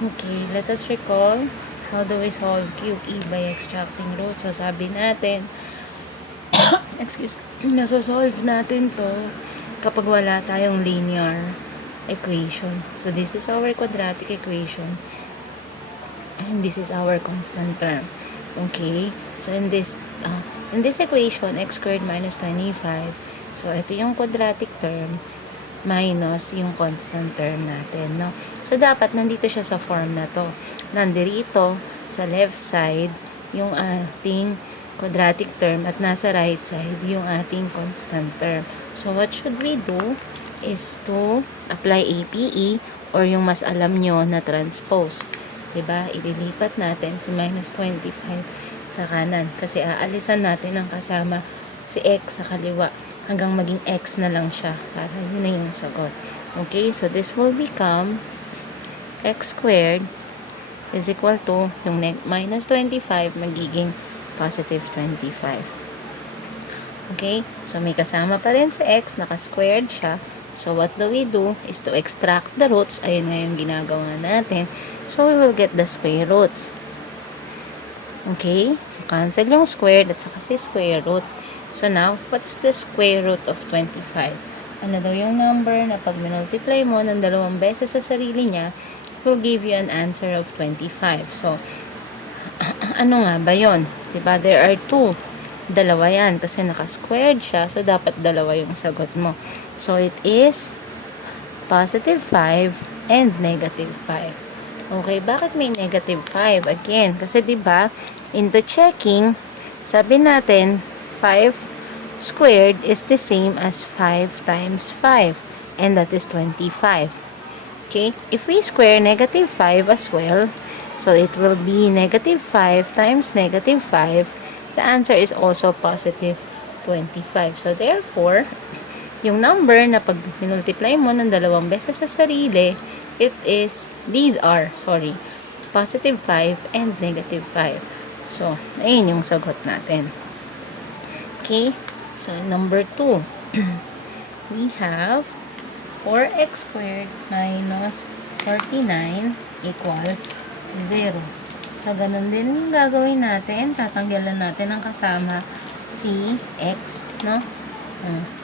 Okay, let us recall how do we solve cube e by extracting roots. So, sabi natin, nasosolve natin to kapag wala tayong linear equation. So, this is our quadratic equation. And this is our constant term. Okay? So, in this equation, x squared minus 25. So, ito yung quadratic term minus yung constant term natin, no? So, dapat nandito siya sa form na to. Nandito sa left side yung ating quadratic term at nasa right side yung ating constant term. So, what should we do is to apply APE or yung mas alam nyo na transpose. Diba? Ililipat natin si minus 25 sa kanan kasi aalisan natin ang kasama si x sa kaliwa hanggang maging x na lang siya para yun na yung sagot. Okay, so this will become x squared is equal to yung minus 25 magiging positive 25. Okay, so may kasama pa rin si x, naka-squared siya. So what do we do is to extract the roots. Ayun nga yung ginagawa natin. So we will get the square roots. Okay, so cancel yung squared at saka si square root. So now, what is the square root of 25? Ano daw yung number na pag multiply mo ng 2 beses sa sarili niya, will give you an answer of 25. So, ano nga ba yun? Diba, there are 2. Dalawa yan kasi naka-squared siya. So, dapat dalawa yung sagot mo. So, it is positive 5 and negative 5. Okay, bakit may negative 5? Again, kasi diba, into checking, sabi natin, 5 squared is the same as 5 times 5. And that is 25. Okay, if we square negative 5 as well, so it will be negative 5 times negative 5. The answer is also positive 25. So, therefore, yung number na pag multiply mo ng 2 beses sa sarili, positive 5 and negative 5. So, ayun yung sagot natin. Okay, so number 2, we have 4x squared minus 49 equals 0. So, ganun din yung gagawin natin. Tatanggalan natin ang kasama si x, no?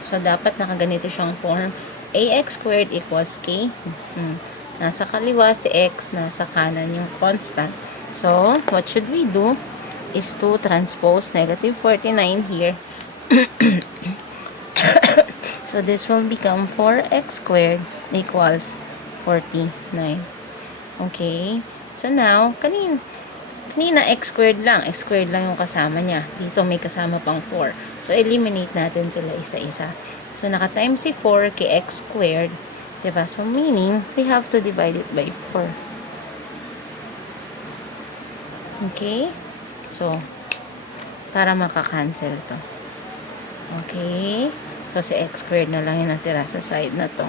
So, dapat nakaganito siyang form. Ax squared equals k. Nasa kaliwa si x, nasa kanan yung constant. So, what should we do is to transpose negative 49 here. So, this will become 4x squared equals 49. Okay? So, now, kanina x squared lang. X squared lang yung kasama niya. Dito may kasama pang 4. So, eliminate natin sila isa-isa. So, naka-times si 4 kay x squared. Diba? So, meaning, we have to divide it by 4. Okay? So, para makakancel to. Okay? So, si x squared na lang yung natira sa side na to.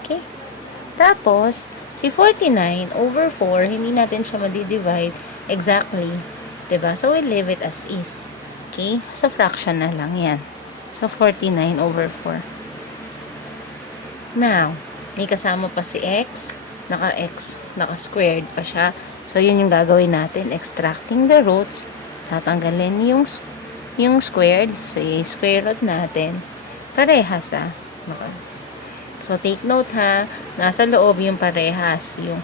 Okay? Tapos, si 49 over 4, hindi natin siya madi-divide exactly. Diba? So, we'll leave it as is. Okay? So, fraction na lang yan. So, 49 over 4. Now, may kasama pa si x. Naka-squared pa siya. So, yun yung gagawin natin. Extracting the roots. Tatanggalin yung squared. So, i-square root natin. Parehas, So, take note, nasa loob yung parehas. Yung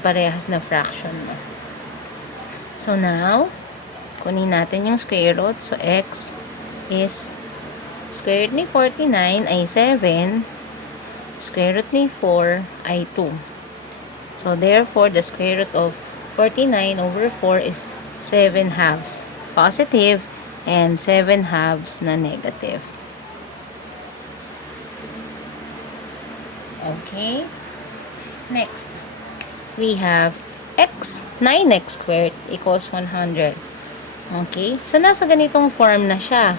parehas na fraction mo. So, now, kunin natin yung square root. So, x is square root ni 49 ay 7. Square root ni 4 ay 2. So, therefore, the square root of 49 over 4 is 7 halves positive and 7 halves na negative. Okay? Next, we have 9x squared equals 100. Okay? So, nasa ganitong form na siya.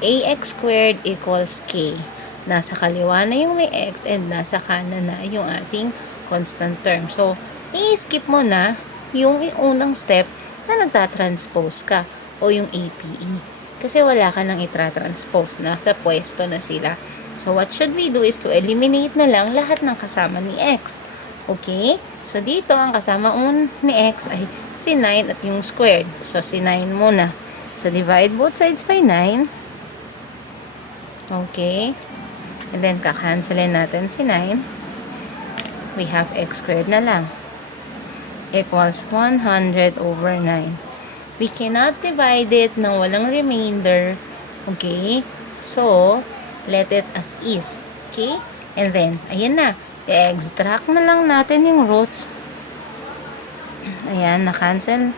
Ax squared equals k. Nasa kaliwa na yung may x and nasa kanan na yung ating constant term. So, i-skip mo na yung unang step na nagtatranspose ka o yung APE. Kasi wala ka nang itra-transpose. Nasa pwesto na sila. So, what should we do is to eliminate na lang lahat ng kasama ni x. Okay? So, dito, ang kasama ni x ay si 9 at yung squared. So, si 9 muna. So, divide both sides by 9. Okay? And then, kakancelin natin si 9. We have x squared na lang. Equals 100 over 9. We cannot divide it na walang remainder. Okay? So, let it as is. Okay? And then, ayan na. I-extract na lang natin yung roots. Ayan, na-cancel.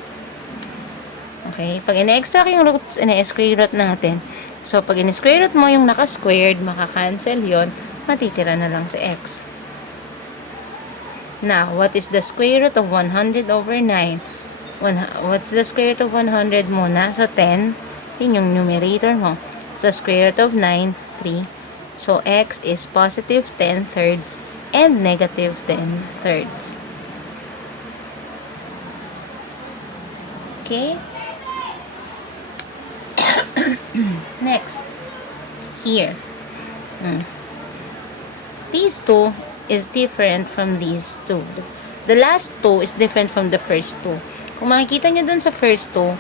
Okay? Pag in-extract yung roots, in-square root natin. So, pag in-square root mo yung naka-squared, maka-cancel yon, matitira na lang si x. Now, what is the square root of 100 over 9? What's the square root of 100 muna? So, 10. Yun yung numerator mo. So, square root of 9, 3. So, x is positive 10 thirds and negative 10 thirds. Okay? Next. Here. These two is different from these two. The last two is different from the first two. Kung makikita nyo dun sa first two,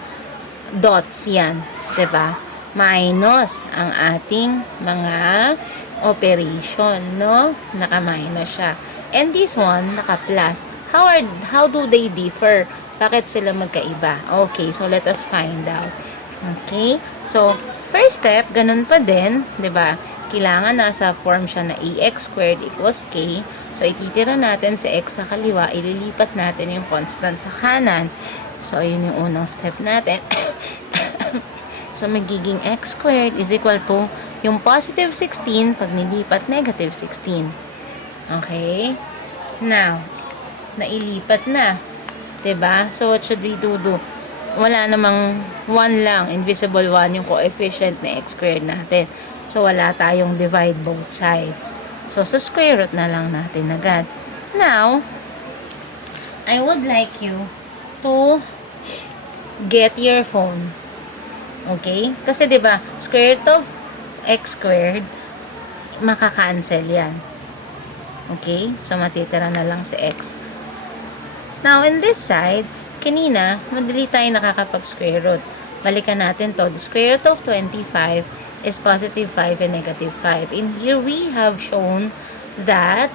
dots yan. Diba? Minus ang ating mga operation, no? Naka-minus siya. And this one, naka-plus. How do they differ? Bakit sila magkaiba? Okay, so let us find out. Okay? So, first step, ganun pa din, 'di ba? Kailangan nasa form siya na ax squared equals k. So, ititira natin sa x sa kaliwa, ililipat natin yung constant sa kanan. So, yun yung unang step natin. So, magiging x squared is equal to yung positive 16 pag nilipat negative 16. Okay? Now, nailipat na. 'Di ba? So, what should we do? Wala namang 1 lang, invisible 1 yung coefficient na x squared natin. So, wala tayong divide both sides. So, sa square root na lang natin agad. Now, I would like you to get your phone. Okay? Kasi 'di ba, square root of x squared, maka-cancel yan. Okay? So, matitira na lang si x. Now, in this side, kanina, madali tayo nakakapag-square root. Balikan natin to. The square root of 25 is positive 5 and negative 5. In here, we have shown that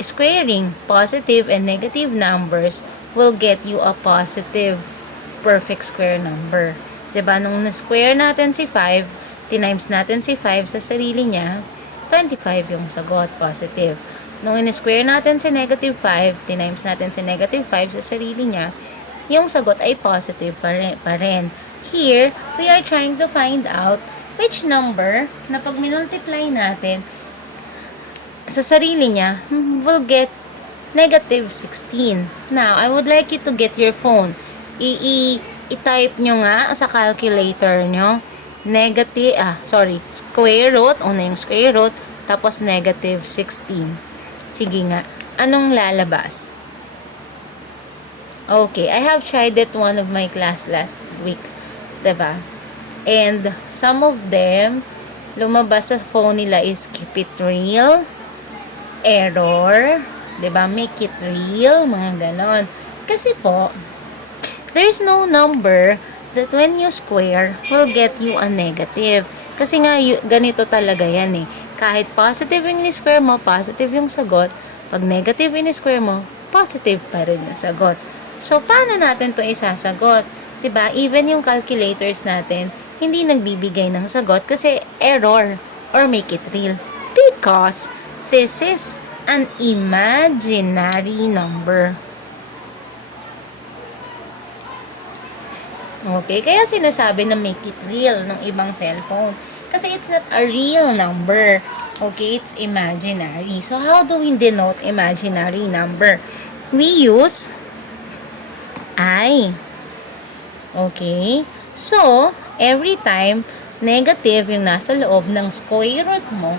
squaring positive and negative numbers will get you a positive perfect square number. Diba? Nung na-square natin si 5, tinimes natin si 5 sa sarili niya, 25 yung sagot, positive. Nung in-square natin si negative 5, tinimes natin si negative 5 sa sarili niya, yung sagot ay positive pa rin. Here, we are trying to find out which number na pag minultiply natin sa sarili niya, will get negative 16. Now, I would like you to get your phone. I-type nyo nga sa calculator nyo. Square root, una yung square root, tapos negative 16. Sige nga, anong lalabas? Okay, I have tried it one of my class last week. Diba? And some of them, lumabas sa phone nila is keep it real, error, diba? Make it real, mga ganon. Kasi po, there's no number that when you square will get you a negative. Kasi nga, ganito talaga yan eh. Kahit positive yung in-square mo, positive yung sagot. Pag negative in-square mo, positive pa rin yung sagot. So, paano natin to isasagot? Diba? Even yung calculators natin, hindi nagbibigay ng sagot kasi error or make it real. Because this is an imaginary number. Okay, kaya sinasabi na make it real ng ibang cellphone. Kasi it's not a real number. Okay, it's imaginary. So, how do we denote imaginary number? We use I. Okay? So, every time negative yung nasa loob ng square root mo,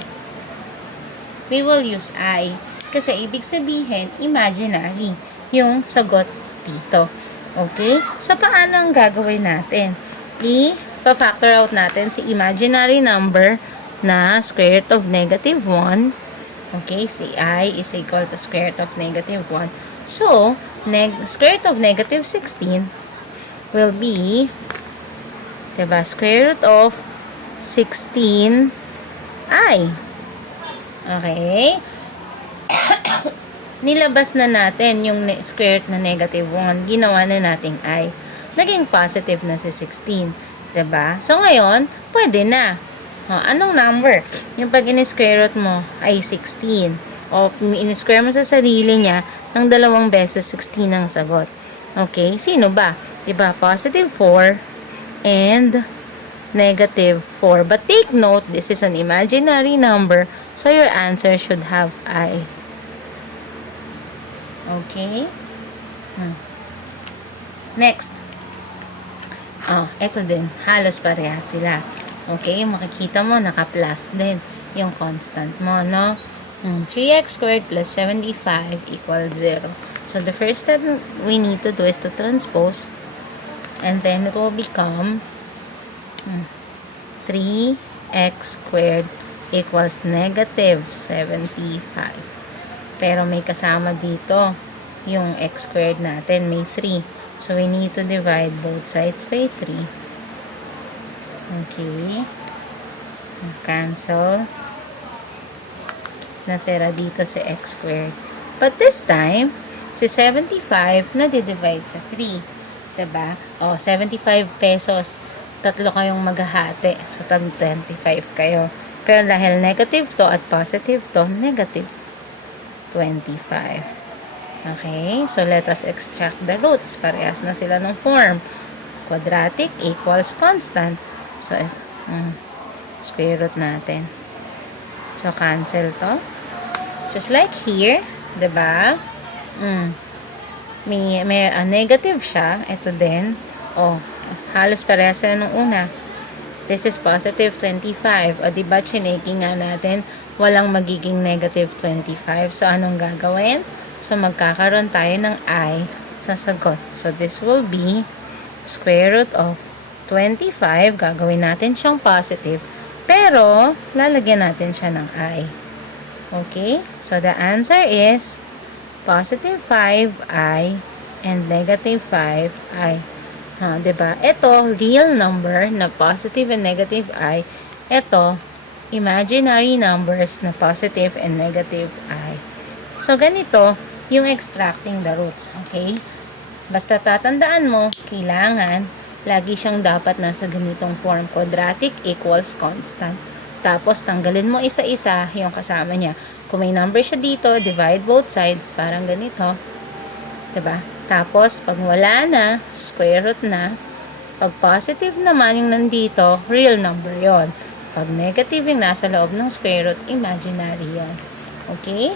we will use I. Kasi ibig sabihin, imaginary yung sagot dito. Okay? So, paano ang gagawin natin? I-factor out natin si imaginary number na square root of negative 1 Okay, si I is equal to square root of negative 1. So, square root of negative 16 will be, diba, square root of 16i. Okay? Nilabas na natin yung square root na negative 1. Ginawa na nating I. Naging positive na si 16. Diba? So, ngayon, pwede na. Anong number? Yung pag in-square root mo ay 16. O, in-square mo sa sarili niya ng 2 beses 16 ang sagot. Okay? Sino ba? Diba? Positive 4 and negative 4. But take note, this is an imaginary number, so your answer should have I. Okay? Next. Ito din. Halos parehas sila. Okay? Makikita mo, naka-plus din yung constant mo, no? 3x squared plus 75 equals 0. So, the first step we need to do is to transpose. And then, it will become 3x squared equals negative 75. Pero may kasama dito yung x squared natin, may 3. So, we need to divide both sides by 3. Okay. Cancel. Natira dito si x squared. But this time, si 75 na-divide sa 3. Diba? 75 pesos. 3 kayong maghahati. So, tag 25 kayo. Pero dahil negative to at positive to, negative 25. Okay? So, let us extract the roots. Parehas na sila ng form. Quadratic equals constant. So, square root natin. So, cancel to. Just like here, diba? May negative siya. Ito din. Halos parehas na nung una. This is positive 25. O, diba, chineki nga natin, walang magiging negative 25. So, anong gagawin? So, magkakaroon tayo ng I sa sagot. So, this will be square root of 25. Gagawin natin siyang positive. Pero, lalagyan natin siya ng I. Okay? So, the answer is positive 5i and negative 5i. Diba? Ito, real number na positive and negative I. Ito, imaginary numbers na positive and negative I. So, ganito yung extracting the roots. Okay? Basta tatandaan mo, kailangan lagi siyang dapat nasa ganitong form. Quadratic equals constant. Tapos, tanggalin mo isa-isa yung kasama niya. Kung may number siya dito, divide both sides. Parang ganito. Diba? Tapos, pag wala na, square root na. Pag positive naman yung nandito, real number yon. Pag negative yung nasa loob ng square root, imaginary yon. Okay?